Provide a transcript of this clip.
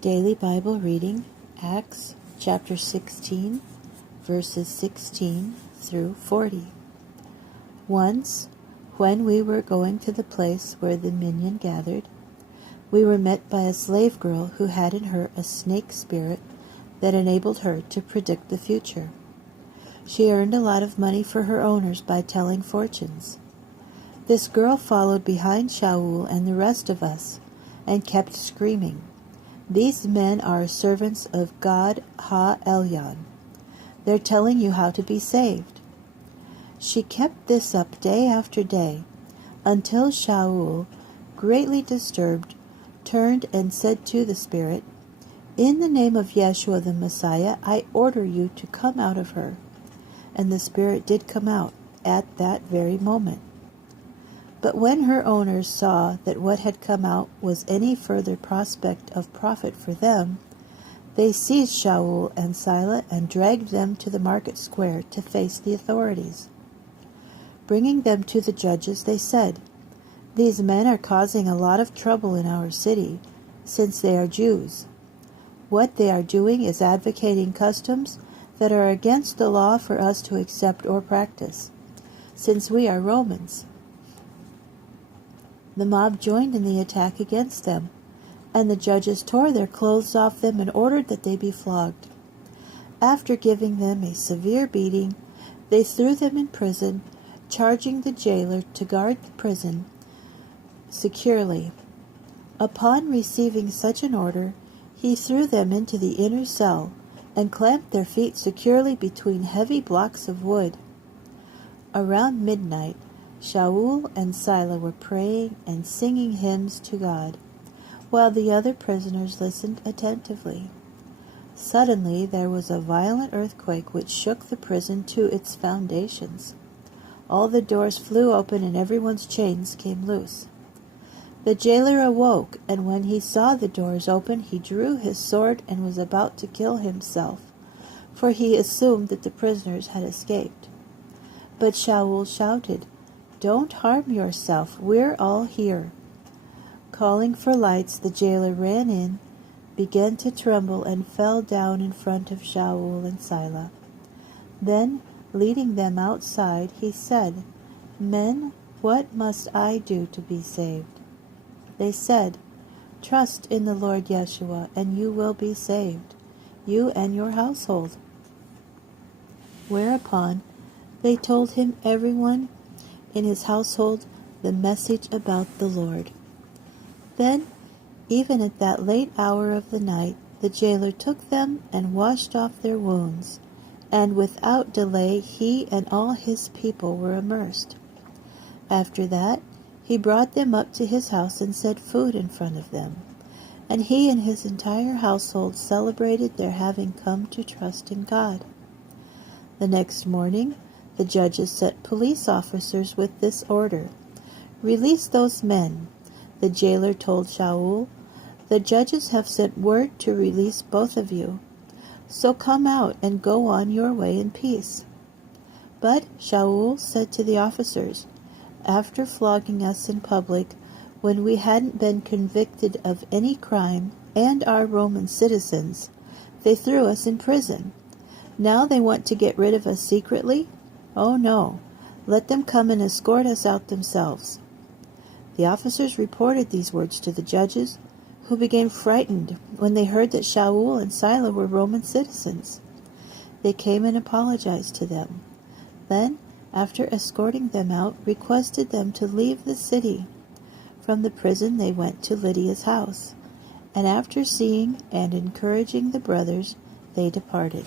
Daily Bible reading, Acts chapter 16, verses 16 through 40. Once, when we were going to the place where the minyan gathered, we were met by a slave girl who had in her a snake spirit that enabled her to predict the future. She earned a lot of money for her owners by telling fortunes. This girl followed behind Shaul and the rest of us and kept screaming, "These men are servants of God Ha-Elyon. They're telling you how to be saved." She kept this up day after day, until Shaul, greatly disturbed, turned and said to the spirit, "In the name of Yeshua the Messiah, I order you to come out of her." And the spirit did come out at that very moment. But when her owners saw that what had come out was any further prospect of profit for them, they seized Shaul and Silas and dragged them to the market square to face the authorities. Bringing them to the judges, they said, "These men are causing a lot of trouble in our city, since they are Jews. What they are doing is advocating customs that are against the law for us to accept or practice, since we are Romans." The mob joined in the attack against them, and the judges tore their clothes off them and ordered that they be flogged. After giving them a severe beating, they threw them in prison, charging the jailer to guard the prison securely. Upon receiving such an order, he threw them into the inner cell and clamped their feet securely between heavy blocks of wood. Around midnight, Shaul and Silas were praying and singing hymns to God, while the other prisoners listened attentively. Suddenly there was a violent earthquake which shook the prison to its foundations. All the doors flew open and everyone's chains came loose. The jailer awoke, and when he saw the doors open, he drew his sword and was about to kill himself, for he assumed that the prisoners had escaped. But Shaul shouted, "Don't harm yourself, we're all here." Calling for lights, the jailer ran in, began to tremble, and fell down in front of Shaul and Silas. Then, leading them outside, he said, "Men, what must I do to be saved?" They said, "Trust in the Lord Yeshua, and you will be saved, you and your household." Whereupon they told him everyone in his household the message about the Lord. Then, even at that late hour of the night, the jailer took them and washed off their wounds, and without delay he and all his people were immersed. After that, he brought them up to his house and set food in front of them, and he and his entire household celebrated their having come to trust in God. The next morning, the judges sent police officers with this order, "Release those men." The jailer told Shaul, "The judges have sent word to release both of you, so come out and go on your way in peace." But Shaul said to the officers, "After flogging us in public, when we hadn't been convicted of any crime and are Roman citizens, they threw us in prison. Now they want to get rid of us secretly? Oh no, let them come and escort us out themselves." The officers reported these words to the judges, who became frightened when they heard that Shaul and Silas were Roman citizens. They came and apologized to them. Then, after escorting them out, requested them to leave the city. From the prison they went to Lydia's house, and after seeing and encouraging the brothers, they departed.